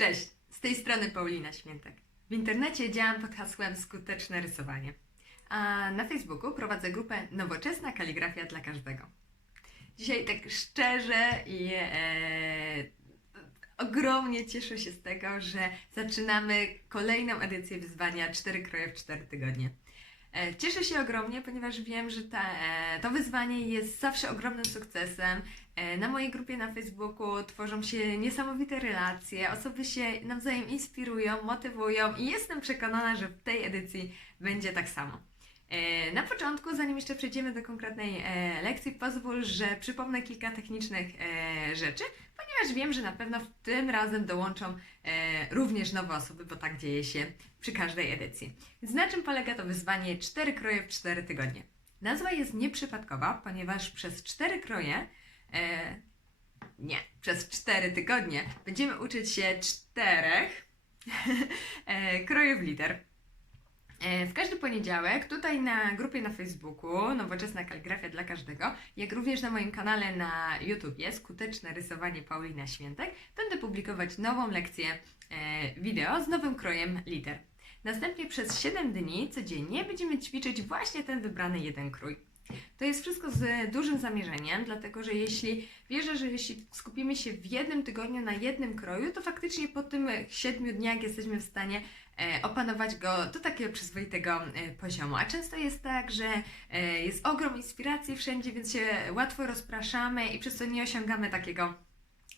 Cześć, z tej strony Paulina Śmiętek. W internecie działam pod hasłem Skuteczne Rysowanie, a na Facebooku prowadzę grupę Nowoczesna Kaligrafia dla Każdego. Dzisiaj tak szczerze i e, ogromnie cieszę się z tego, że zaczynamy kolejną edycję wyzwania 4 kroje w 4 tygodnie. E, Cieszę się ogromnie, ponieważ wiem, że ta, e, to wyzwanie jest zawsze ogromnym sukcesem. E, Na mojej grupie na Facebooku tworzą się niesamowite relacje, osoby się nawzajem inspirują, motywują i jestem przekonana, że w tej edycji będzie tak samo. E, Na początku, zanim jeszcze przejdziemy do konkretnej e, lekcji, pozwól, że przypomnę kilka technicznych rzeczy, ponieważ wiem, że na pewno w tym razem dołączą również nowe osoby, bo tak dzieje się przy każdej edycji. Na czym polega to wyzwanie 4 kroje w 4 tygodnie? Nazwa jest nieprzypadkowa, ponieważ przez 4 kroje, e, nie, przez 4 tygodnie będziemy uczyć się czterech e, krojów liter. E, W każdy poniedziałek tutaj na grupie na Facebooku Nowoczesna Kaligrafia dla Każdego, jak również na moim kanale na YouTubie Skuteczne Rysowanie Paulina Świętek, będę publikować nową lekcję e, wideo z nowym krojem liter. Następnie przez 7 dni codziennie będziemy ćwiczyć właśnie ten wybrany jeden krój. To jest wszystko z dużym zamierzeniem, dlatego że jeśli wierzę, że jeśli skupimy się w jednym tygodniu na jednym kroju, to faktycznie po tym 7 dniach jesteśmy w stanie e, opanować go do takiego przyzwoitego e, poziomu. A często jest tak, że e, jest ogrom inspiracji wszędzie, więc się łatwo rozpraszamy i przez to nie osiągamy takiego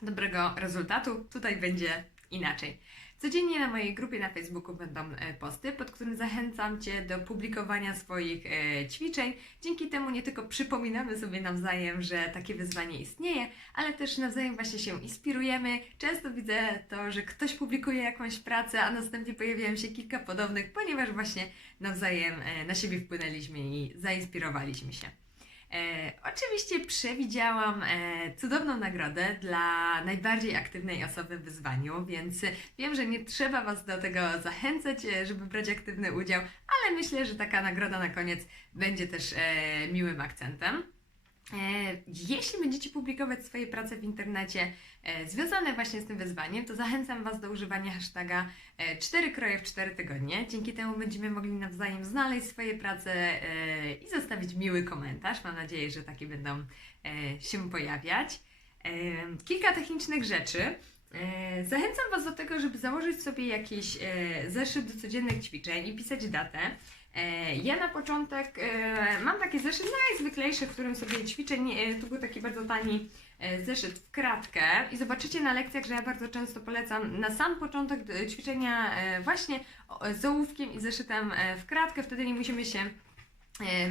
dobrego rezultatu. Tutaj będzie inaczej. Codziennie na mojej grupie na Facebooku będą e, posty, pod którym zachęcam Cię do publikowania swoich e, ćwiczeń. Dzięki temu nie tylko przypominamy sobie nawzajem, że takie wyzwanie istnieje, ale też nawzajem właśnie się inspirujemy. Często widzę to, że ktoś publikuje jakąś pracę, a następnie pojawiają się kilka podobnych, ponieważ właśnie nawzajem e, na siebie wpłynęliśmy i zainspirowaliśmy się. E, oczywiście przewidziałam e, cudowną nagrodę dla najbardziej aktywnej osoby w wyzwaniu, więc wiem, że nie trzeba Was do tego zachęcać, e, żeby brać aktywny udział, ale myślę, że taka nagroda na koniec będzie też e, miłym akcentem. E, Jeśli będziecie publikować swoje prace w internecie e, związane właśnie z tym wyzwaniem, to zachęcam Was do używania hashtaga e, 4 kroje w 4 tygodnie. Dzięki temu będziemy mogli nawzajem znaleźć swoje prace e, i zostawić miły komentarz. Mam nadzieję, że takie będą e, się pojawiać. E, Kilka technicznych rzeczy. E, Zachęcam Was do tego, żeby założyć sobie jakiś e, zeszyt do codziennych ćwiczeń i pisać datę. E, Ja na początek e, mam taki zeszyt najzwyklejszy, w którym sobie ćwiczę. E, To był taki bardzo tani zeszyt w kratkę i zobaczycie na lekcjach, że ja bardzo często polecam na sam początek ćwiczenia właśnie z ołówkiem i zeszytem w kratkę. Wtedy nie musimy się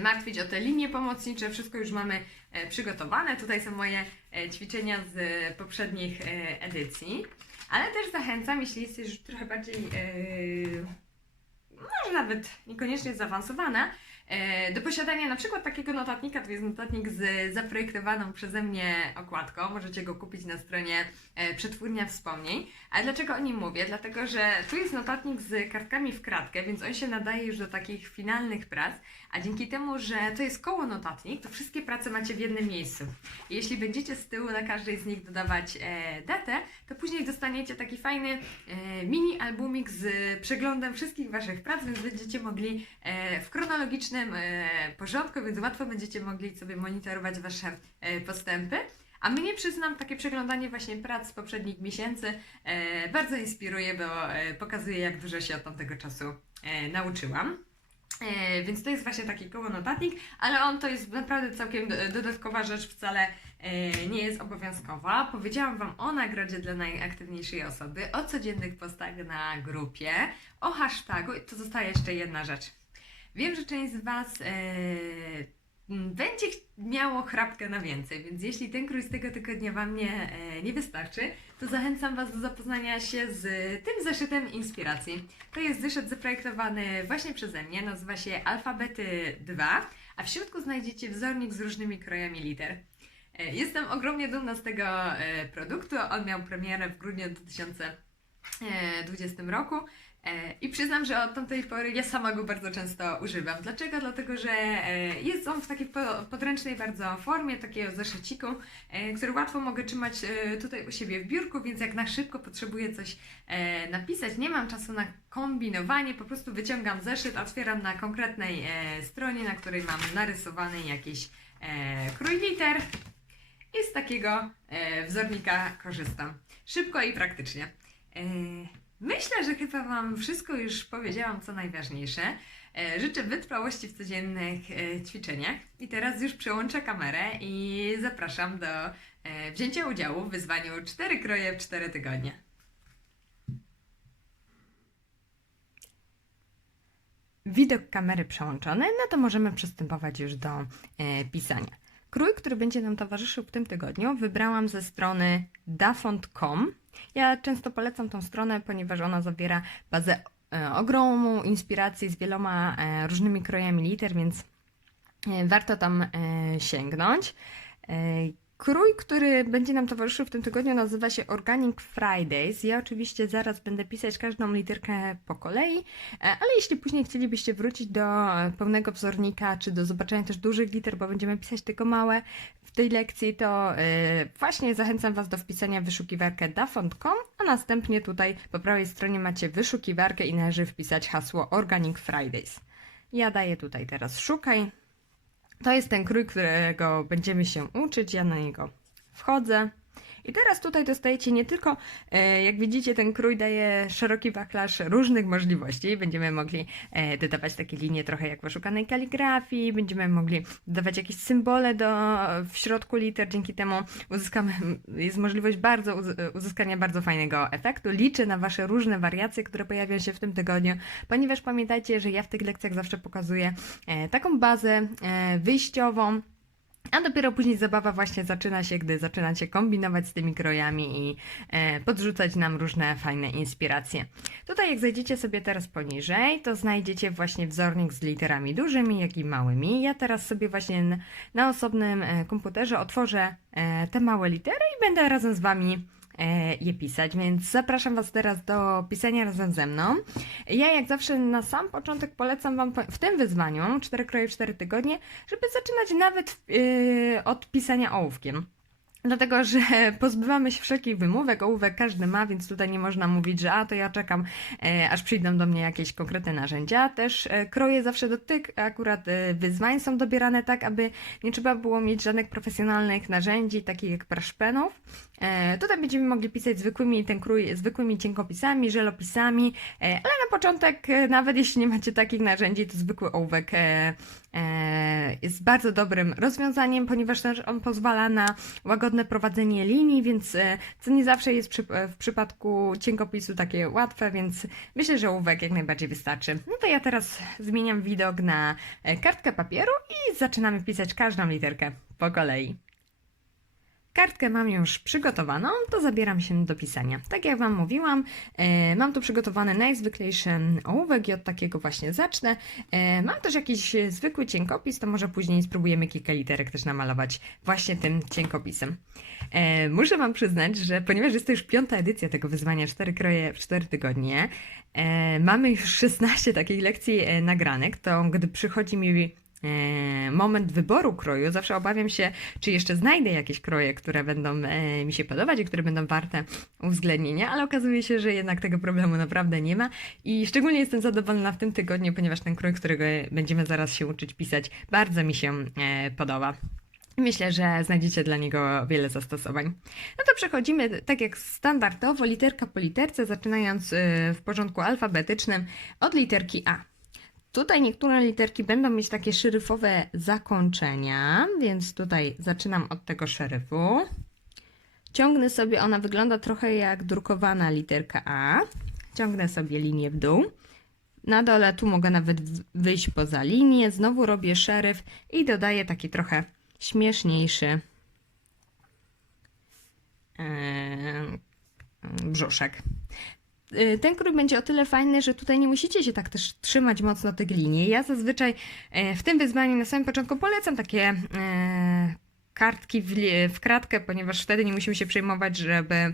martwić o te linie pomocnicze, wszystko już mamy przygotowane. Tutaj są moje ćwiczenia z poprzednich edycji. Ale też zachęcam, jeśli jesteś już trochę bardziej, może nawet niekoniecznie zaawansowana, do posiadania na przykład takiego notatnika, to jest notatnik z zaprojektowaną przeze mnie okładką. Możecie go kupić na stronie e, Przetwórnia Wspomnień. A dlaczego o nim mówię? Dlatego, że tu jest notatnik z kartkami w kratkę, więc on się nadaje już do takich finalnych prac, a dzięki temu, że to jest koło notatnik, to wszystkie prace macie w jednym miejscu. Jeśli będziecie z tyłu na każdej z nich dodawać e, datę, to później dostaniecie taki fajny e, mini albumik z przeglądem wszystkich Waszych prac, więc będziecie mogli e, w chronologicznym e, porządku, więc łatwo będziecie mogli sobie monitorować Wasze e, postępy. A mnie przyznam, takie przeglądanie właśnie prac z poprzednich miesięcy e, bardzo inspiruje, bo pokazuje, jak dużo się od tamtego czasu nauczyłam. Więc to jest właśnie taki koło notatnik, ale on to jest naprawdę całkiem do- dodatkowa rzecz, wcale nie jest obowiązkowa. Powiedziałam Wam o nagrodzie dla najaktywniejszej osoby, o codziennych postach na grupie, o hashtagu i to zostaje jeszcze jedna rzecz. Wiem, że część z Was e, będzie miało chrapkę na więcej, więc jeśli ten krój z tego tygodnia Wam nie, e, nie wystarczy, to zachęcam Was do zapoznania się z tym zeszytem inspiracji. To jest zeszyt zaprojektowany właśnie przeze mnie, nazywa się Alfabety 2, a w środku znajdziecie wzornik z różnymi krojami liter. E, Jestem ogromnie dumna z tego produktu. On miał premierę w grudniu 2020 roku I przyznam, że od tamtej pory ja sama go bardzo często używam. Dlaczego? Dlatego, że e, jest on w takiej po- podręcznej bardzo formie, takiego zeszyciku, e, który łatwo mogę trzymać e, tutaj u siebie w biurku, więc jak na szybko potrzebuję coś e, napisać, nie mam czasu na kombinowanie, po prostu wyciągam zeszyt, otwieram na konkretnej e, stronie, na której mam narysowany jakiś e, krój liter i z takiego e, wzornika korzystam. Szybko i praktycznie. Myślę, że chyba Wam wszystko już powiedziałam, co najważniejsze. E, życzę wytrwałości w codziennych e, ćwiczeniach. I teraz już przełączę kamerę i zapraszam do e, wzięcia udziału w wyzwaniu 4 kroje w 4 tygodnie. Widok kamery przełączony, no to możemy przystępować już do pisania. Krój, który będzie nam towarzyszył w tym tygodniu, wybrałam ze strony dafont.com. Ja często polecam tą stronę, ponieważ ona zawiera bazę e, ogromną inspiracji z wieloma e, różnymi krojami liter, więc e, warto tam sięgnąć. Krój, który będzie nam towarzyszył w tym tygodniu, nazywa się Organic Fridays. Ja oczywiście zaraz będę pisać każdą literkę po kolei, e, ale jeśli później chcielibyście wrócić do pełnego wzornika, czy do zobaczenia też dużych liter, bo będziemy pisać tylko małe w tej lekcji, to e, właśnie zachęcam Was do wpisania w wyszukiwarkę dafont.com, a następnie tutaj po prawej stronie macie wyszukiwarkę i należy wpisać hasło Organic Fridays. Ja daję tutaj teraz szukaj. To jest ten krój, którego będziemy się uczyć. Ja na niego wchodzę. I teraz tutaj dostajecie nie tylko, e, jak widzicie, ten krój daje szeroki wachlarz różnych możliwości. Będziemy mogli e, dodawać takie linie trochę jak w oszukanej kaligrafii, będziemy mogli dodawać jakieś symbole do, w środku liter. Dzięki temu uzyskamy, jest możliwość bardzo uz- uzyskania bardzo fajnego efektu. Liczę na Wasze różne wariacje, które pojawią się w tym tygodniu, ponieważ pamiętajcie, że ja w tych lekcjach zawsze pokazuję e, taką bazę e, wyjściową, a dopiero później zabawa właśnie zaczyna się, gdy zaczynacie kombinować z tymi krojami i e, podrzucać nam różne fajne inspiracje. Tutaj jak zajdziecie sobie teraz poniżej, to znajdziecie właśnie wzornik z literami dużymi, jak i małymi. Ja teraz sobie właśnie na, osobnym e, komputerze otworzę e, te małe litery i będę razem z Wami je pisać, więc zapraszam Was teraz do pisania razem ze mną. Ja jak zawsze na sam początek polecam Wam w tym wyzwaniu 4 kroje w 4 tygodnie, żeby zaczynać nawet yy, od pisania ołówkiem. Dlatego, że pozbywamy się wszelkich wymówek, ołówek każdy ma, więc tutaj nie można mówić, że a to ja czekam, e, aż przyjdą do mnie jakieś konkretne narzędzia. Też e, kroje zawsze do tych akurat e, wyzwań są dobierane tak, aby nie trzeba było mieć żadnych profesjonalnych narzędzi, takich jak praszpenów. E, tutaj będziemy mogli pisać zwykłymi, ten krój, zwykłymi cienkopisami, żelopisami, e, ale na początek, e, nawet jeśli nie macie takich narzędzi, to zwykły ołówek jest bardzo dobrym rozwiązaniem, ponieważ też on pozwala na łagodne prowadzenie linii, więc co nie zawsze jest przy, w przypadku cienkopisu takie łatwe, więc myślę, że ołówek jak najbardziej wystarczy. No to ja teraz zmieniam widok na kartkę papieru i zaczynamy pisać każdą literkę po kolei. Kartkę mam już przygotowaną, to zabieram się do pisania. Tak jak Wam mówiłam, e, mam tu przygotowany najzwyklejszy ołówek i od takiego właśnie zacznę. E, mam też jakiś zwykły cienkopis, to może później spróbujemy kilka literek też namalować właśnie tym cienkopisem. E, muszę Wam przyznać, że ponieważ jest to już piąta edycja tego wyzwania 4 kroje w 4 tygodnie, mamy już 16 takich lekcji nagranych, to gdy przychodzi mi moment wyboru kroju, zawsze obawiam się, czy jeszcze znajdę jakieś kroje, które będą e, mi się podobać i które będą warte uwzględnienia, ale okazuje się, że jednak tego problemu naprawdę nie ma i szczególnie jestem zadowolona w tym tygodniu, ponieważ ten krój, którego będziemy zaraz się uczyć pisać, bardzo mi się e, podoba. Myślę, że znajdziecie dla niego wiele zastosowań. No to przechodzimy tak jak standardowo, literka po literce, zaczynając e, w porządku alfabetycznym od literki A. Tutaj niektóre literki będą mieć takie szeryfowe zakończenia, więc tutaj zaczynam od tego szeryfu. Ciągnę sobie, ona wygląda trochę jak drukowana literka A. Ciągnę sobie linię w dół. Na dole tu mogę nawet wyjść poza linię. Znowu robię szeryf i dodaję taki trochę śmieszniejszy brzuszek. Y, Ten krój będzie o tyle fajny, że tutaj nie musicie się tak też trzymać mocno tych linii. Ja zazwyczaj e, w tym wyzwaniu na samym początku polecam takie e, kartki w, w kratkę, ponieważ wtedy nie musimy się przejmować, żeby e,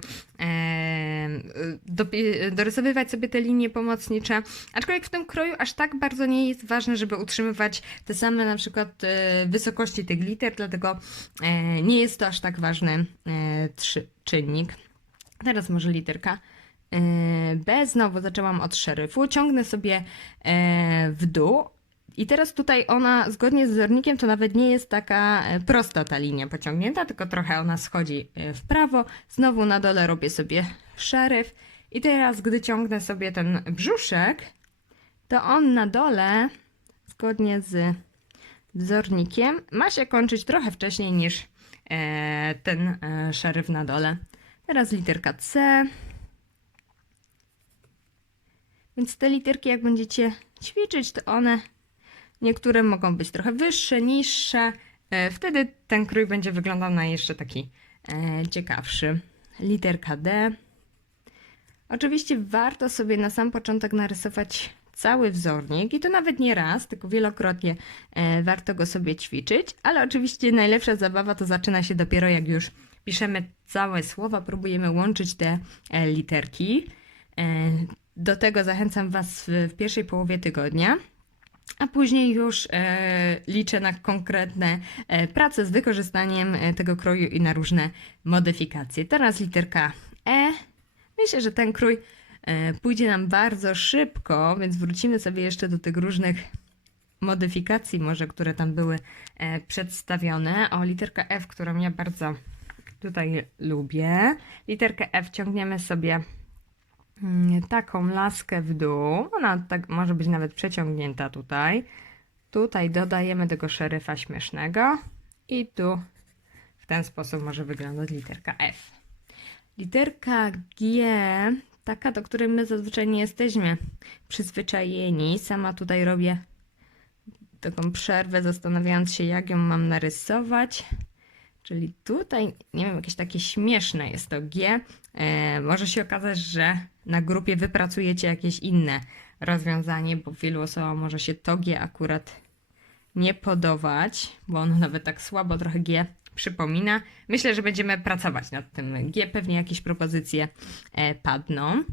dopi- dorysowywać sobie te linie pomocnicze. Aczkolwiek w tym kroju aż tak bardzo nie jest ważne, żeby utrzymywać te same na przykład e, wysokości tych liter, dlatego e, nie jest to aż tak ważny e, trzy, czynnik. Teraz może literka e, B. Znowu zaczęłam od szeryfu. Ciągnę sobie e, w dół. I teraz tutaj ona, zgodnie z wzornikiem, to nawet nie jest taka e, prosta ta linia pociągnięta, tylko trochę ona schodzi e, w prawo. Znowu na dole robię sobie szeryf. I teraz, gdy ciągnę sobie ten brzuszek, to on na dole, zgodnie z wzornikiem, ma się kończyć trochę wcześniej niż e, ten e, szeryf na dole. Teraz literka C. Więc te literki, jak będziecie ćwiczyć, to one niektóre mogą być trochę wyższe, niższe. E, Wtedy ten krój będzie wyglądał na jeszcze taki e, ciekawszy. Literka D. Oczywiście warto sobie na sam początek narysować cały wzornik i to nawet nie raz, tylko wielokrotnie e, warto go sobie ćwiczyć, ale oczywiście najlepsza zabawa to zaczyna się dopiero jak już piszemy całe słowa, próbujemy łączyć te literki. Do tego zachęcam Was w, pierwszej połowie tygodnia. A później już e, liczę na konkretne e, prace z wykorzystaniem e, tego kroju i na różne modyfikacje. Teraz literka E. Myślę, że ten krój e, pójdzie nam bardzo szybko, więc wrócimy sobie jeszcze do tych różnych modyfikacji, może które tam były e, przedstawione. O, literka F, którą ja bardzo tutaj lubię. Literkę F ciągniemy sobie taką laskę w dół. Ona tak może być nawet przeciągnięta tutaj. Tutaj dodajemy tego szeryfa śmiesznego i tu w ten sposób może wyglądać literka F. Literka G, taka, do której my zazwyczaj nie jesteśmy przyzwyczajeni. Sama tutaj robię taką przerwę, zastanawiając się, jak ją mam narysować. Czyli tutaj, nie wiem, jakieś takie śmieszne jest to G. E, może się okazać, że na grupie wypracujecie jakieś inne rozwiązanie, bo wielu osobom może się to G akurat nie podobać, bo ono nawet tak słabo trochę G przypomina. Myślę, że będziemy pracować nad tym G. Pewnie jakieś propozycje e, padną.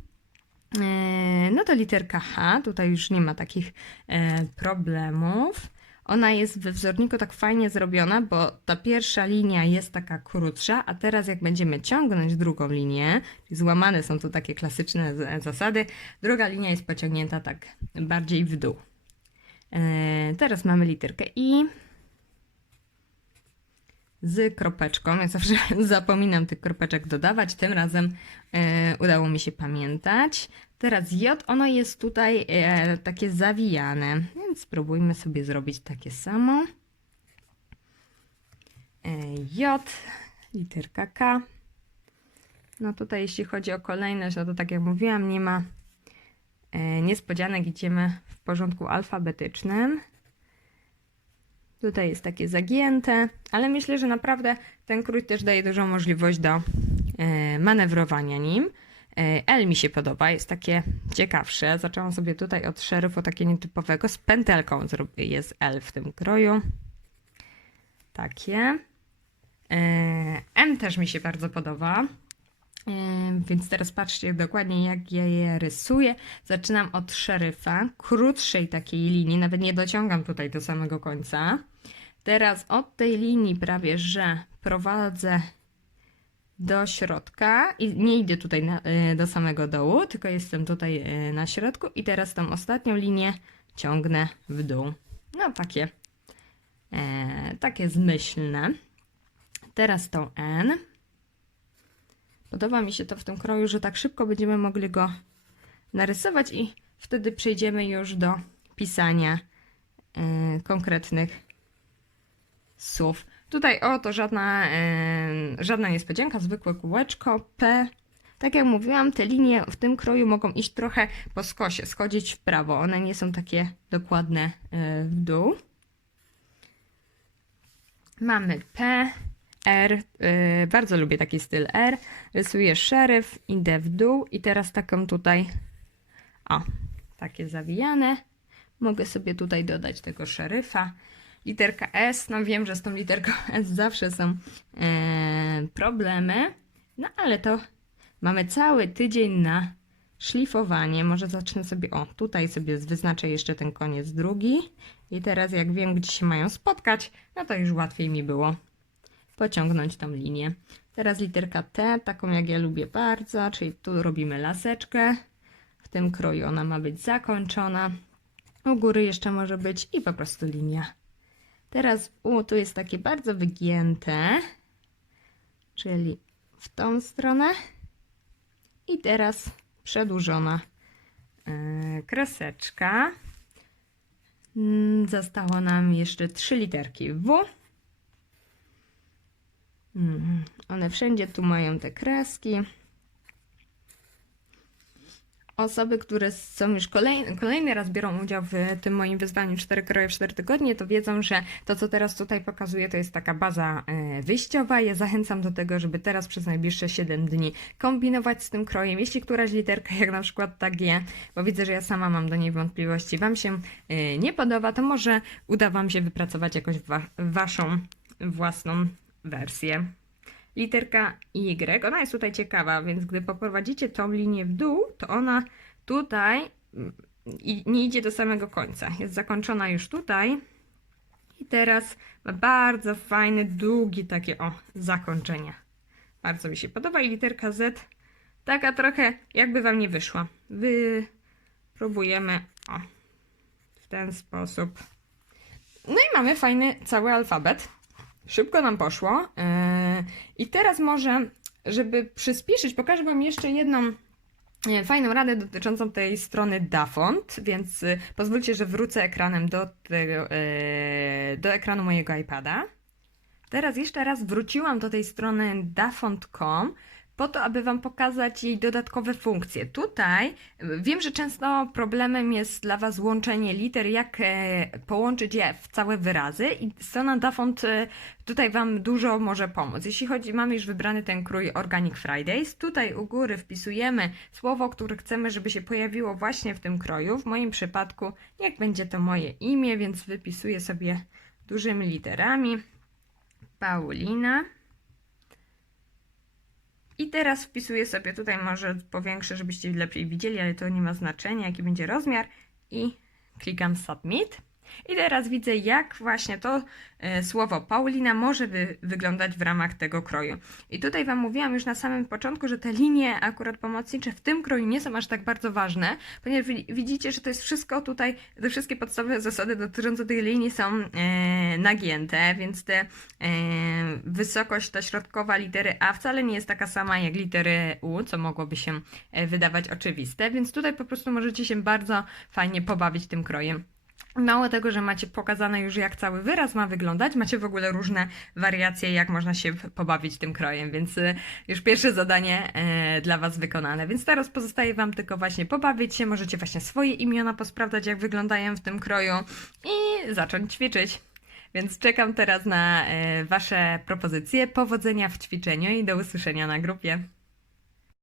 E, No to literka H, tutaj już nie ma takich e, problemów. Ona jest we wzorniku tak fajnie zrobiona, bo ta pierwsza linia jest taka krótsza, a teraz jak będziemy ciągnąć drugą linię, złamane są tu takie klasyczne zasady, druga linia jest pociągnięta tak bardziej w dół. E, Teraz mamy literkę I z kropeczką. Ja zawsze zapominam tych kropeczek dodawać. Tym razem e, udało mi się pamiętać. Teraz J, ono jest tutaj e, takie zawijane, więc spróbujmy sobie zrobić takie samo. E, J, literka K. No tutaj jeśli chodzi o kolejność, no to tak jak mówiłam, nie ma e, niespodzianek, idziemy w porządku alfabetycznym. Tutaj jest takie zagięte, ale myślę, że naprawdę ten krój też daje dużą możliwość do e, manewrowania nim. E, L mi się podoba, jest takie ciekawsze. Zaczęłam sobie tutaj od szeryfu takie nietypowego. Z pętelką jest L w tym kroju. Takie. E, M też mi się bardzo podoba. E, Więc teraz patrzcie dokładnie, jak ja je rysuję. Zaczynam od szeryfa, krótszej takiej linii, nawet nie dociągam tutaj do samego końca. Teraz od tej linii prawie, że prowadzę do środka i nie idę tutaj na, y, do samego dołu, tylko jestem tutaj y, na środku i teraz tą ostatnią linię ciągnę w dół. No takie, e, takie zmyślne. Teraz tą N. Podoba mi się to w tym kroju, że tak szybko będziemy mogli go narysować i wtedy przejdziemy już do pisania e, konkretnych słów. Tutaj o, to żadna, e, żadna niespodzianka, zwykłe kółeczko, P. Tak jak mówiłam, te linie w tym kroju mogą iść trochę po skosie, schodzić w prawo. One nie są takie dokładne e, w dół. Mamy P, R. y, bardzo lubię taki styl R. Rysuję szeryf, idę w dół i teraz taką tutaj, o, takie zawijane. Mogę sobie tutaj dodać tego szeryfa. Literka S. No wiem, że z tą literką S zawsze są e, problemy, no ale to mamy cały tydzień na szlifowanie. Może zacznę sobie, o tutaj sobie wyznaczę jeszcze ten koniec drugi i teraz jak wiem, gdzie się mają spotkać, no to już łatwiej mi było pociągnąć tą linię. Teraz literka T, taką jak ja lubię bardzo, czyli tu robimy laseczkę. W tym kroju ona ma być zakończona. U góry jeszcze może być i po prostu linia. Teraz U tu jest takie bardzo wygięte, czyli w tą stronę. I teraz przedłużona yy, kreseczka. Mm, Zostało nam jeszcze trzy literki W. Mm, One wszędzie tu mają te kreski. Osoby, które są już kolejny, kolejny raz biorą udział w tym moim wyzwaniu 4 kroje w 4 tygodnie, to wiedzą, że to, co teraz tutaj pokazuję, to jest taka baza e, wyjściowa. Ja zachęcam do tego, żeby teraz przez najbliższe 7 dni kombinować z tym krojem. Jeśli któraś literka, jak na przykład ta G, bo widzę, że ja sama mam do niej wątpliwości, Wam się e, nie podoba, to może uda Wam się wypracować jakoś wa Waszą własną wersję. Literka Y, ona jest tutaj ciekawa, więc gdy poprowadzicie tą linię w dół, to ona tutaj mm, nie idzie do samego końca. Jest zakończona już tutaj. I teraz ma bardzo fajne, długie takie o zakończenie. Bardzo mi się podoba i literka Z taka trochę jakby wam nie wyszła. Wypróbujemy o w ten sposób. No i mamy fajny cały alfabet. Szybko nam poszło. Yy, I teraz może, żeby przyspieszyć, pokażę Wam jeszcze jedną e, fajną radę dotyczącą tej strony Dafont, więc y, pozwólcie, że wrócę ekranem do, tego, e, do ekranu mojego iPada. Teraz jeszcze raz wróciłam do tej strony dafont.com po to, aby Wam pokazać jej dodatkowe funkcje. Tutaj y, wiem, że często problemem jest dla Was łączenie liter, jak e, połączyć je w całe wyrazy i strona Dafont e, tutaj Wam dużo może pomóc. Jeśli chodzi, mamy już wybrany ten krój Organic Fridays, tutaj u góry wpisujemy słowo, które chcemy, żeby się pojawiło właśnie w tym kroju. W moim przypadku, jak będzie to moje imię, więc wypisuję sobie dużymi literami. Paulina. I teraz wpisuję sobie tutaj, może powiększę, żebyście lepiej widzieli, ale to nie ma znaczenia, jaki będzie rozmiar. I klikam Submit. I teraz widzę, jak właśnie to e, słowo Paulina może wy, wyglądać w ramach tego kroju. I tutaj Wam mówiłam już na samym początku, że te linie akurat pomocnicze w tym kroju nie są aż tak bardzo ważne, ponieważ wi- widzicie, że to jest wszystko tutaj, te wszystkie podstawowe zasady dotyczące tej linii są e, nagięte, więc te e, wysokość ta środkowa litery A wcale nie jest taka sama jak litery U, co mogłoby się e, wydawać oczywiste, więc tutaj po prostu możecie się bardzo fajnie pobawić tym krojem. Mało tego, że macie pokazane już jak cały wyraz ma wyglądać, macie w ogóle różne wariacje, jak można się pobawić tym krojem, więc y, już pierwsze zadanie e, dla Was wykonane. Więc teraz pozostaje Wam tylko właśnie pobawić się, możecie właśnie swoje imiona posprawdzać, jak wyglądają w tym kroju i zacząć ćwiczyć. Więc czekam teraz na e, Wasze propozycje. Powodzenia w ćwiczeniu i do usłyszenia na grupie.